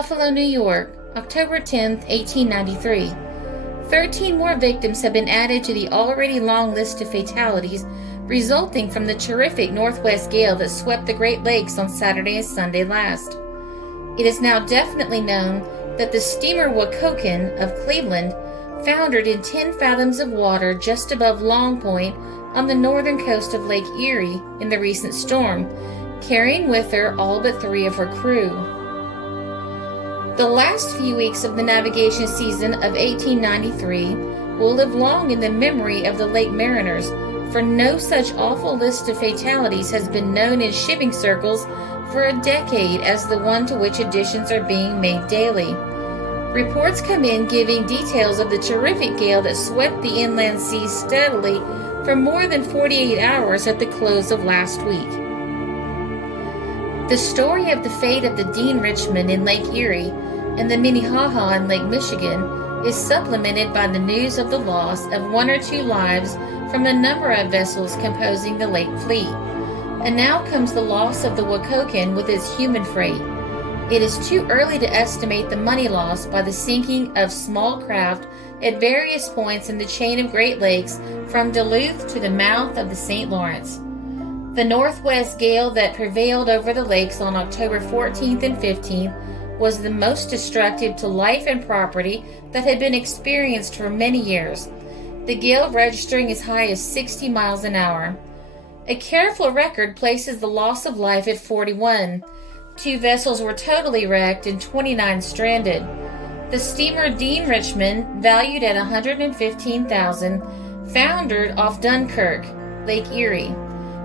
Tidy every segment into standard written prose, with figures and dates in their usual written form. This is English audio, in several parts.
Buffalo, New York, October 10, 1893. 13 more victims have been added to the already long list of fatalities resulting from the terrific northwest gale that swept the Great Lakes on Saturday and Sunday last. It is now definitely known that the steamer Wocoken of Cleveland foundered in 10 fathoms of water just above Long Point on the northern coast of Lake Erie in the recent storm, carrying with her all but 3 of her crew. The last few weeks of the navigation season of 1893 will live long in the memory of the lake mariners, for no such awful list of fatalities has been known in shipping circles for a decade as the one to which additions are being made daily. Reports come in giving details of the terrific gale that swept the inland seas steadily for more than 48 hours at the close of last week. The story of the fate of the Dean Richmond in Lake Erie and the Minnehaha in Lake Michigan is supplemented by the news of the loss of 1 or 2 lives from the number of vessels composing the lake fleet. And now comes the loss of the Wocoken with its human freight. It is too early to estimate the money lost by the sinking of small craft at various points in the chain of Great Lakes from Duluth to the mouth of the St. Lawrence. The northwest gale that prevailed over the lakes on October 14th and 15th was the most destructive to life and property that had been experienced for many years, the gale registering as high as 60 miles an hour. A careful record places the loss of life at 41. 2 vessels were totally wrecked and 29 stranded. The steamer Dean Richmond, valued at $115,000, foundered off Dunkirk, Lake Erie.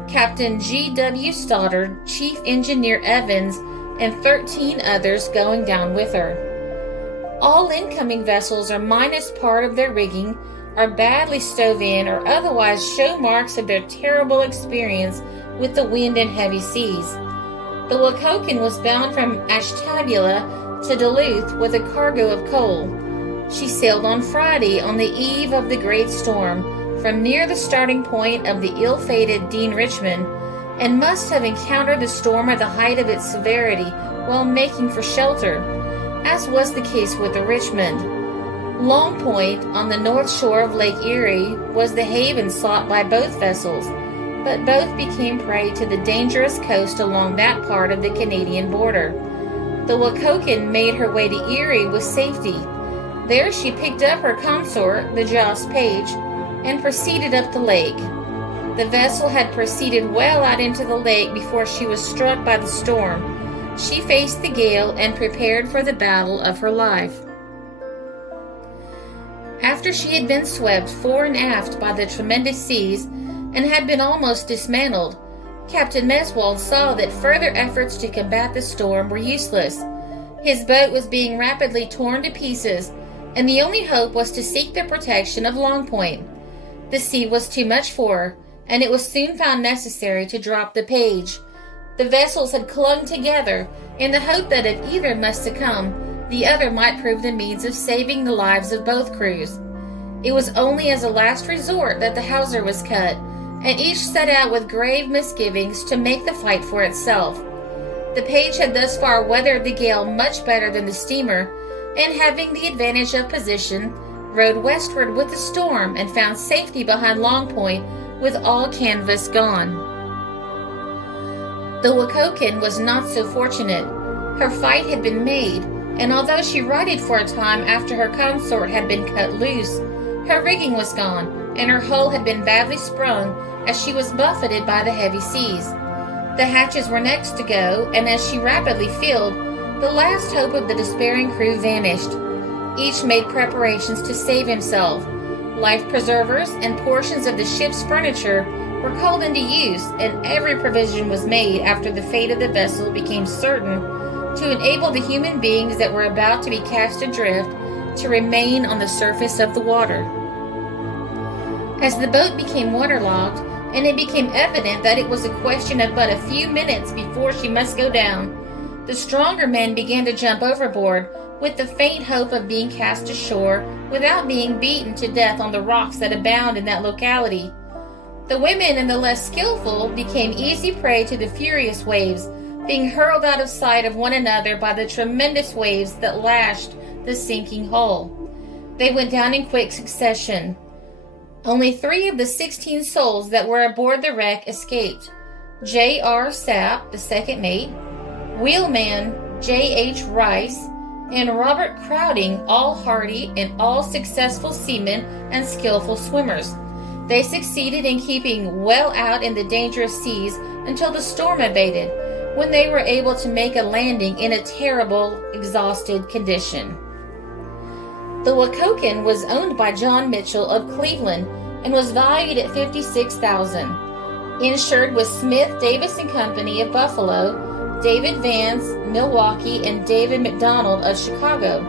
Captain G.W. Stoddard, Chief Engineer Evans, and 13 others going down with her. All incoming vessels are minus part of their rigging, are badly stove in, or otherwise show marks of their terrible experience with the wind and heavy seas. The Wocoken was bound from Ashtabula to Duluth with a cargo of coal. She sailed on Friday on the eve of the great storm from near the starting point of the ill-fated Dean Richmond, and must have encountered the storm at the height of its severity while making for shelter, as was the case with the Richmond. Long Point, on the north shore of Lake Erie, was the haven sought by both vessels, but both became prey to the dangerous coast along that part of the Canadian border. The Wocoken made her way to Erie with safety. There she picked up her consort, the Joss Page, and proceeded up the lake. The vessel had proceeded well out into the lake before she was struck by the storm. She faced the gale and prepared for the battle of her life. After she had been swept fore and aft by the tremendous seas and had been almost dismantled, Captain Meswold saw that further efforts to combat the storm were useless. His boat was being rapidly torn to pieces, and the only hope was to seek the protection of Long Point. The sea was too much for her, and it was soon found necessary to drop the Page. The vessels had clung together in the hope that if either must succumb, the other might prove the means of saving the lives of both crews. It was only as a last resort that the hawser was cut, and each set out with grave misgivings to make the fight for itself. The Page had thus far weathered the gale much better than the steamer, and having the advantage of position, rode westward with the storm and found safety behind Long Point with all canvas gone. The Wocoken was not so fortunate. Her fight had been made, and although she righted for a time after her consort had been cut loose, her rigging was gone, and her hull had been badly sprung as she was buffeted by the heavy seas. The hatches were next to go, and as she rapidly filled, the last hope of the despairing crew vanished. Each made preparations to save himself. Life preservers and portions of the ship's furniture were called into use, and every provision was made after the fate of the vessel became certain to enable the human beings that were about to be cast adrift to remain on the surface of the water. As the boat became waterlogged, and it became evident that it was a question of but a few minutes before she must go down, the stronger men began to jump overboard with the faint hope of being cast ashore without being beaten to death on the rocks that abound in that locality. The women and the less skillful became easy prey to the furious waves, being hurled out of sight of one another by the tremendous waves that lashed the sinking hull. They went down in quick succession. Only 3 of the 16 souls that were aboard the wreck escaped. J.R. Sapp, the second mate, wheelman J.H. Rice, and Robert Crowding, all hardy and all successful seamen and skillful swimmers. They succeeded in keeping well out in the dangerous seas until the storm abated, when they were able to make a landing in a terrible, exhausted condition. The Wocoken was owned by John Mitchell of Cleveland and was valued at $56,000. Insured with Smith, Davis and Company of Buffalo, David Vance, Milwaukee, and David McDonald of Chicago.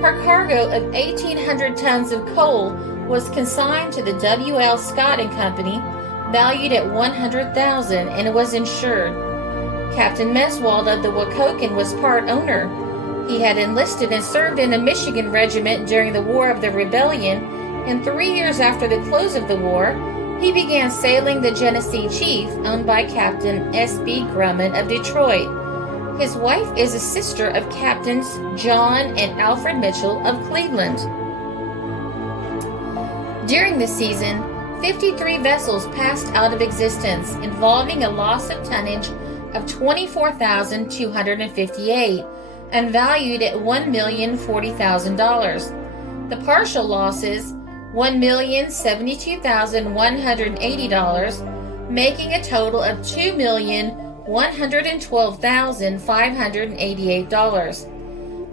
Her cargo of 1,800 tons of coal was consigned to the W.L. Scott and Company, valued at $100,000, and it was insured. Captain Meswald of the Wocoken was part owner. He had enlisted and served in a Michigan regiment during the War of the Rebellion, and 3 years after the close of the war, he began sailing the Genesee Chief, owned by Captain S.B. Grumman of Detroit. His wife is a sister of Captains John and Alfred Mitchell of Cleveland. During the season, 53 vessels passed out of existence, involving a loss of tonnage of 24,258 and valued at $1,040,000. The partial losses, $1,072,180, making a total of $2,112,588.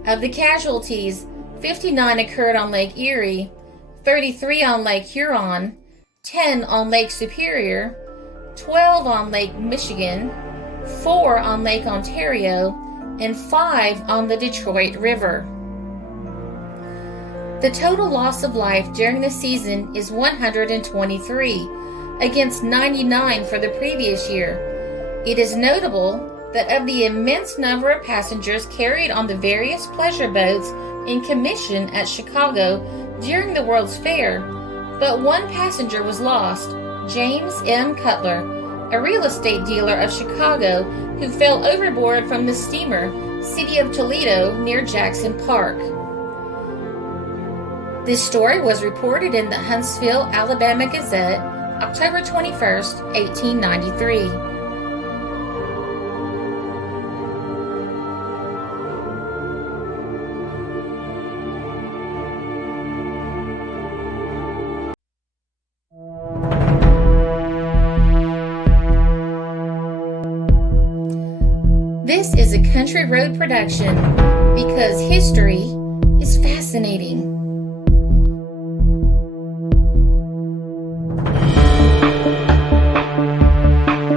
Of the casualties, 59 occurred on Lake Erie, 33 on Lake Huron, 10 on Lake Superior, 12 on Lake Michigan, 4 on Lake Ontario, and 5 on the Detroit River. The total loss of life during the season is 123, against 99 for the previous year. It is notable that of the immense number of passengers carried on the various pleasure boats in commission at Chicago during the World's Fair, but one passenger was lost, James M. Cutler, a real estate dealer of Chicago who fell overboard from the steamer City of Toledo near Jackson Park. This story was reported in the Huntsville, Alabama Gazette, October 21st, 1893. This is a Country Road production because history is fascinating.